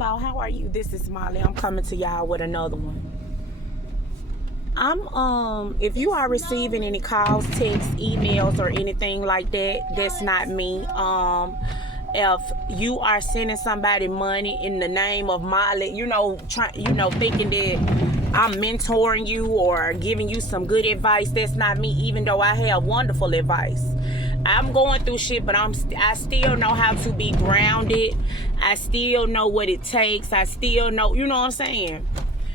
Hello, how are you? This is Molly. I'm coming to y'all with another one. If you are receiving any calls, texts, emails, or anything like that, that's not me. If you are sending somebody money in the name of Molly, thinking that I'm mentoring you or giving you some good advice, that's not me, even though I have wonderful advice. I'm going through shit, but I still know how to be grounded. I still know what it takes. I still know, you know what I'm saying?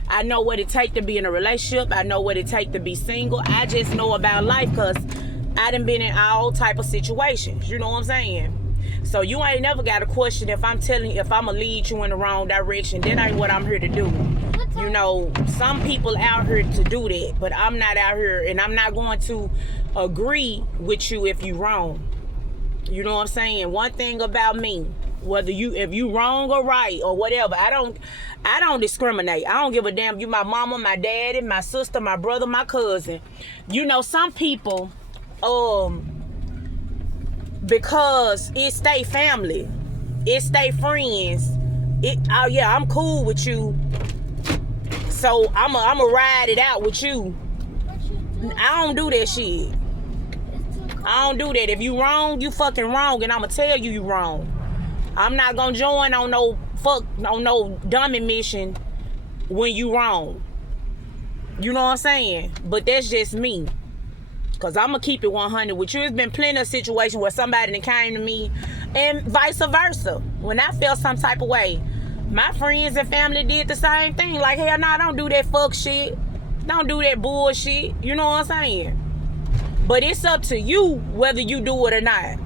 I know what it takes to be in a relationship. I know what it takes to be single. I just know about life because I done been in all type of situations. You know what I'm saying? So you ain't never got to question if I'm telling you, if I'm going to lead you in the wrong direction. That ain't what I'm here to do. You know, some people out here to do that, but I'm not out here, and I'm not going to agree with you if you wrong. You know what I'm saying? One thing about me, if you wrong or right or whatever, I don't discriminate. I don't give a damn. You my mama, my daddy, my sister, my brother, my cousin. You know, some people, because it's they family, it's they friends. I'm cool with you, so I'ma ride it out with you. I don't do that shit. I don't do that. If you wrong, you fucking wrong, and I'ma tell you wrong. I'm not gonna join on no dummy mission when you wrong. You know what I'm saying? But that's just me. Cause I'ma keep it 100 with you. There's been plenty of situations where somebody that came to me, and vice versa. When I felt some type of way, my friends and family did the same thing. Like, hell nah, don't do that fuck shit. Don't do that bullshit. You know what I'm saying? But it's up to you whether you do it or not.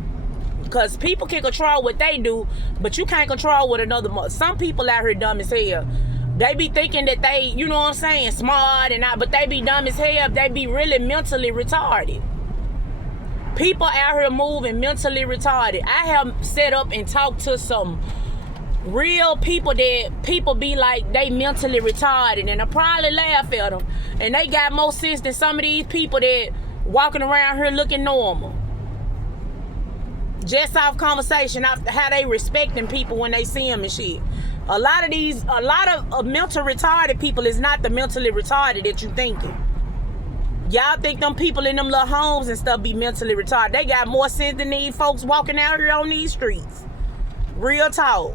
Because people can control what they do, but you can't control what another. Some people out here dumb as hell. They be thinking that they, you know what I'm saying, smart and not, but they be dumb as hell. They be really mentally retarded. People out here moving mentally retarded. I have set up and talked to some real people that people be like they mentally retarded, and I probably laugh at them. And they got more sense than some of these people that walking around here looking normal. Just off conversation, how they respecting people when they see them and shit. A lot of mental retarded people is not the mentally retarded that you thinking. Y'all think them people in them little homes and stuff be mentally retarded. They got more sense than these folks walking out here on these streets. Real talk.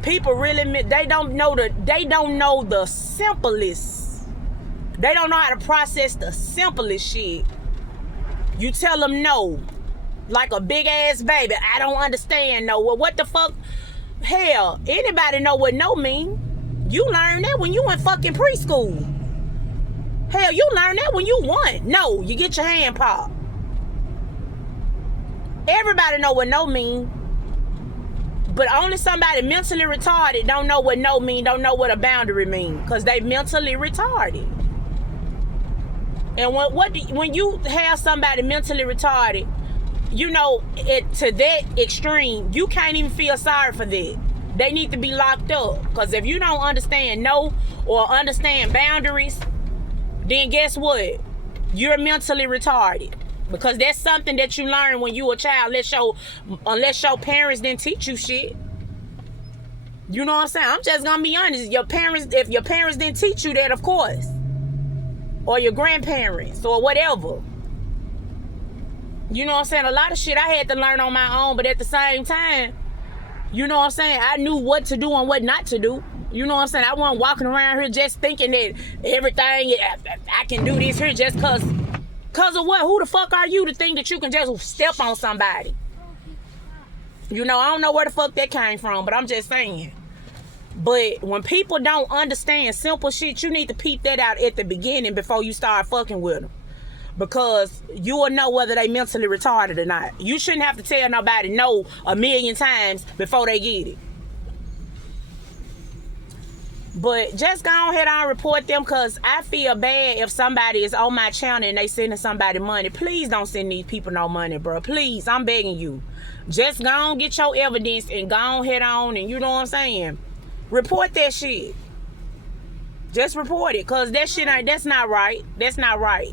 People really, they don't know the simplest. They don't know how to process the simplest shit. You tell them no, like a big ass baby. I don't understand no. Well, what the fuck? Hell, anybody know what no mean? You learned that when you in fucking preschool. Hell, you learned that when you won. No, you get your hand popped. Everybody know what no mean. But only somebody mentally retarded don't know what no mean, don't know what a boundary mean. Because they mentally retarded. And when you have somebody mentally retarded, you know, to that extreme, you can't even feel sorry for that. They need to be locked up. Because if you don't understand no or understand boundaries, then guess what? You're mentally retarded. Because that's something that you learn when you a child, unless your parents didn't teach you shit. You know what I'm saying? I'm just gonna be honest. If your parents didn't teach you that, of course. Or your grandparents or whatever. You know what I'm saying? A lot of shit I had to learn on my own, but at the same time, you know what I'm saying? I knew what to do and what not to do. You know what I'm saying? I wasn't walking around here just thinking that everything, I can do this here just cause of what? Who the fuck are you to think that you can just step on somebody? You know, I don't know where the fuck that came from, but I'm just saying. But when people don't understand simple shit, you need to peep that out at the beginning before you start fucking with them. Because you will know whether they mentally retarded or not. You shouldn't have to tell nobody no 1,000,000 times before they get it. But just go ahead and report them, because I feel bad if somebody is on my channel and they sending somebody money. Please don't send these people no money, bro. Please, I'm begging you. Just go on, get your evidence and go ahead on, and you know what I'm saying? Report that shit. Just report it, because that's not right. That's not right.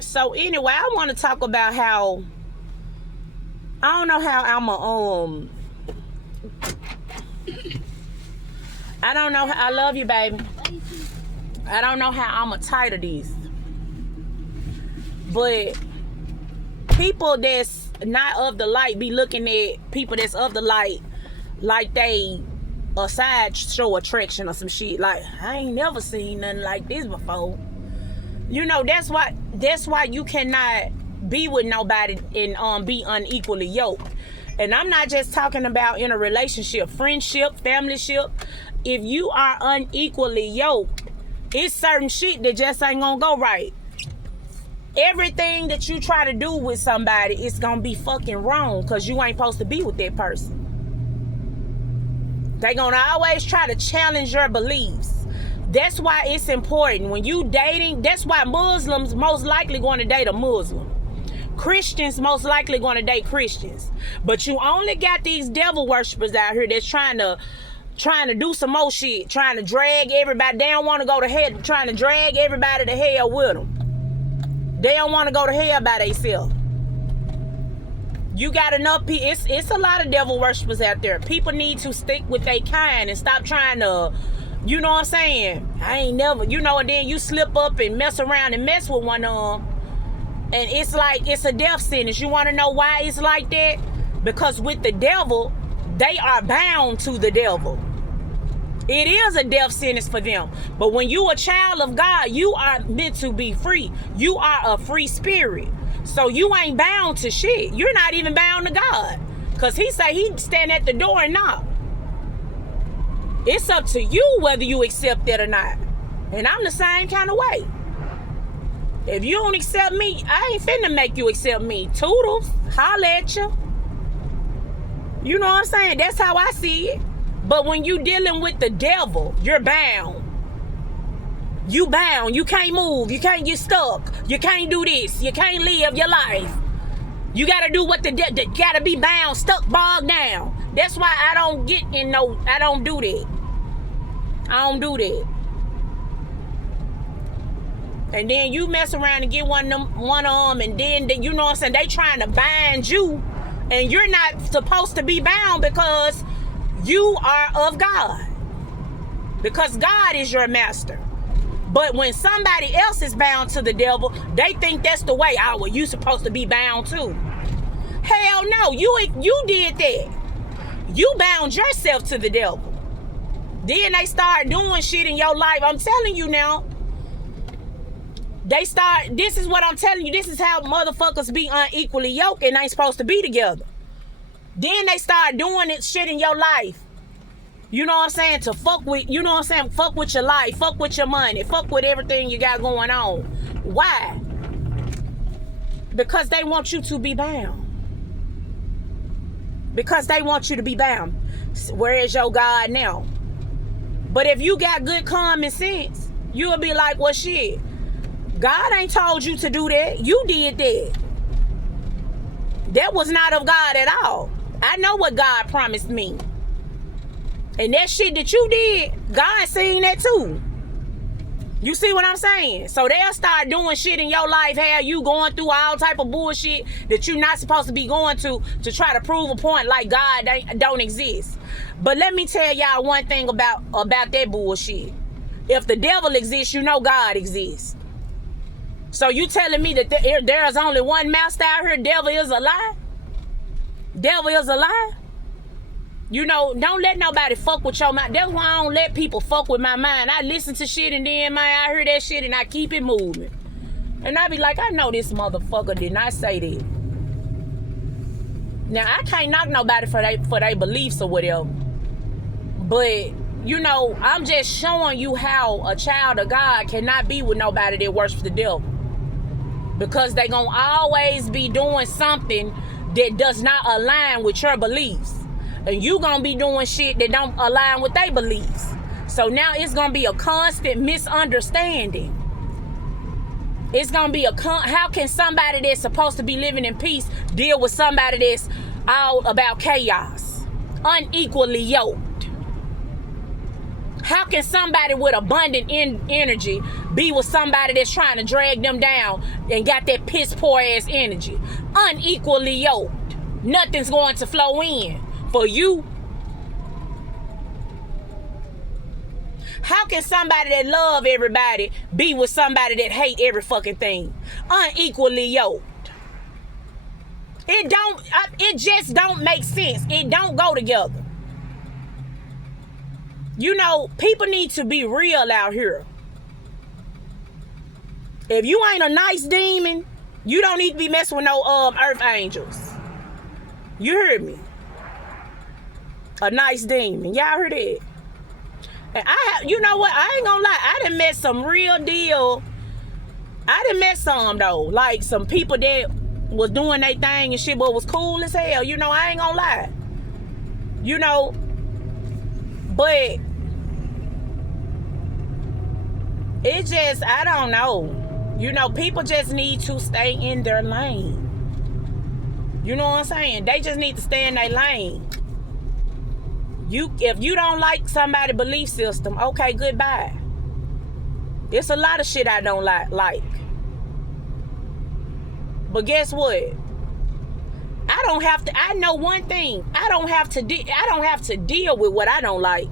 So anyway, I want to talk about how I don't know how I'm I don't know how, I love you, baby. I don't know how I'm a title this. But people that's not of the light be looking at people that's of the light like they a sideshow attraction or some shit. Like, I ain't never seen nothing like this before. You know, that's why you cannot be with nobody and be unequally yoked. And I'm not just talking about in a relationship, friendship, familyship. If you are unequally yoked, it's certain shit that just ain't gonna go right. Everything that you try to do with somebody, it's gonna be fucking wrong because you ain't supposed to be with that person. They gonna always try to challenge your beliefs. That's why it's important when you dating. That's why Muslims most likely going to date a Muslim. Christians most likely going to date Christians. But you only got these devil worshippers out here that's trying to do some more shit, trying to drag everybody. They don't want to go to hell, trying to drag everybody to hell with them. They don't want to go to hell by themselves. You got enough people. It's a lot of devil worshippers out there. People need to stick with their kind and stop trying to, you know what I'm saying? I ain't never, you know, and then you slip up and mess around and mess with one of them. And it's like, it's a death sentence. You want to know why it's like that? Because with the devil, they are bound to the devil. It is a death sentence for them. But when you a child of God, you are meant to be free. You are a free spirit. So you ain't bound to shit. You're not even bound to God. Because he say he stand at the door and knock. It's up to you whether you accept that or not. And I'm the same kind of way. If you don't accept me, I ain't finna make you accept me. Toodles, holla at you. You know what I'm saying? That's how I see it. But when you dealing with the devil, you're bound. You bound. You can't move. You can't get stuck. You can't do this. You can't live your life. You gotta do what the gotta be bound, stuck, bogged down. That's why I don't get in no. I don't do that. I don't do that. And then you mess around and get one of them, and then you know what I'm saying, they trying to bind you, and you're not supposed to be bound because you are of God. Because God is your master. But when somebody else is bound to the devil, they think that's the way. Oh, well, you supposed to be bound too. Hell no, you did that. You bound yourself to the devil. Then they start doing shit in your life. I'm telling you now. This is what I'm telling you. This is how motherfuckers be unequally yoked and ain't supposed to be together. Then they start doing it shit in your life. You know what I'm saying? To fuck with, you know what I'm saying? Fuck with your life, fuck with your money, fuck with everything you got going on. Why? Because they want you to be bound. Because they want you to be bound. Where is your God now? But if you got good common sense, you'll be like, well, shit. God ain't told you to do that. You did that. That was not of God at all. I know what God promised me. And that shit that you did, God seen that too. You see what I'm saying? So they'll start doing shit in your life, how you going through all type of bullshit that you're not supposed to be going to try to prove a point like God don't exist. But let me tell y'all one thing about that bullshit. If the devil exists, you know God exists. So you telling me that there is only one master out here? Devil is a lie? Devil is a lie? You know, don't let nobody fuck with your mind. That's why I don't let people fuck with my mind. I listen to shit and then, man, I hear that shit and I keep it moving. And I be like, I know this motherfucker did not say that. Now, I can't knock nobody for their beliefs or whatever. But, you know, I'm just showing you how a child of God cannot be with nobody that worships the devil. Because they gonna always be doing something that does not align with your beliefs. And you gonna be doing shit that don't align with their beliefs. So now it's gonna be a constant misunderstanding. It's gonna be how can somebody that's supposed to be living in peace deal with somebody that's all about chaos, unequally yoked? How can somebody with abundant energy be with somebody that's trying to drag them down and got that piss poor ass energy? Unequally yoked. nothing's going to flow in for you. How can somebody that love everybody be with somebody that hate every fucking thing? Unequally yoked. It just don't make sense. It don't go together. You know, people need to be real out here. If you ain't a nice demon, you don't need to be messing with no earth angels. You heard me? A nice demon. Y'all heard it? And you know what? I ain't gonna lie. I done met some real deal. I done met some though. Like some people that was doing their thing and shit, but was cool as hell. You know, I ain't gonna lie. You know, but it just, I don't know. You know, people just need to stay in their lane. You know what I'm saying? They just need to stay in their lane. If you don't like somebody's belief system, okay, goodbye. It's a lot of shit I don't like. But guess what? I know one thing. I don't have to deal with what I don't like.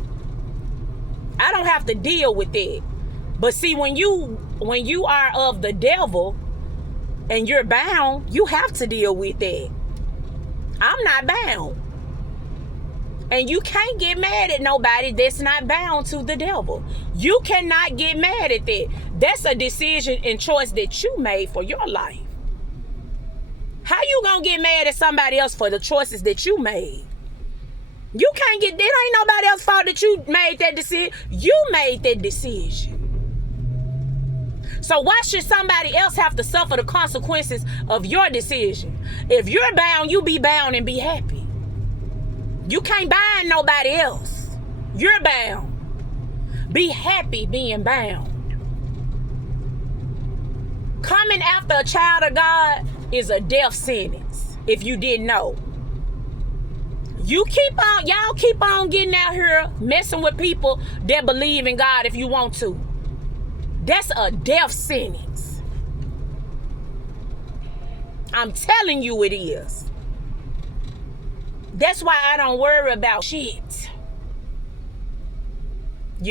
I don't have to deal with it. But see, when you are of the devil and you're bound, you have to deal with that. I'm not bound. And you can't get mad at nobody that's not bound to the devil. You cannot get mad at that. That's a decision and choice that you made for your life. How you gonna get mad at somebody else for the choices that you made? You can't it ain't nobody else's fault that you made that decision. You made that decision. So why should somebody else have to suffer the consequences of your decision? If you're bound, you be bound and be happy. You can't bind nobody else. You're bound. Be happy being bound. Coming after a child of God is a death sentence, if you didn't know. Y'all keep on getting out here messing with people that believe in God if you want to. That's a death sentence. I'm telling you it is. That's why I don't worry about shit.